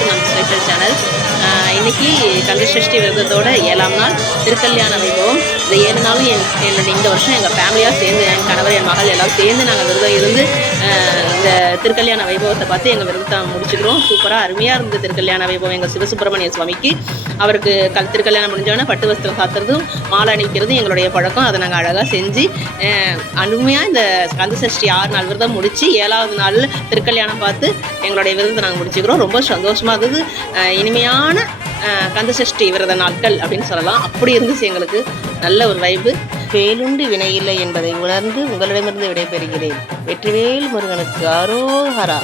To நம்ம special channel. இன்றைக்கி கந்தசஷ்டி விரதத்தோட 7ஆம் நாள் திருக்கல்யாண வைபவம். இந்த 7 நாளும் என்னுடைய இந்த வருஷம் எங்கள் ஃபேமிலியாக சேர்ந்து, என் கணவர் என் மகள் எல்லாம் சேர்ந்து நாங்கள் விரதம் இருந்து இந்த திருக்கல்யாண வைபவத்தை பார்த்து எங்கள் விரதத்தை முடிச்சுக்கிறோம். சூப்பராக அருமையாக இருந்தது திருக்கல்யாண வைபவம். எங்கள் சிவசுப்பிரமணிய சுவாமிக்கு அவருக்கு திருக்கல்யாணம் முடிஞ்சோடனே பட்டு வஸ்திரம் சாத்துறதும் மாலை அணிவிக்கிறதும் எங்களுடைய பழக்கம். அதை நாங்கள் அழகாக செஞ்சு அருமையாக இந்த கந்தசஷ்டி 6 நாள் விரதம் முடித்து 7ஆவது நாள் திருக்கல்யாணம் பார்த்து எங்களுடைய விரதத்தை நாங்கள் முடிச்சுக்கிறோம். ரொம்ப சந்தோஷமாக இருந்தது. இனிமையான கந்தசஷ்டி விரத நாட்கள் அப்படின்னு சொல்லலாம். அப்படி இருந்துச்சு எங்களுக்கு. நல்ல ஒரு வைப்பு. வேலுண்டு வினையில்லை என்பதை உணர்ந்து உங்களிடமிருந்து விடைபெறுகிறேன். வெற்றிவேல் முருகனுக்கு அரோஹரா.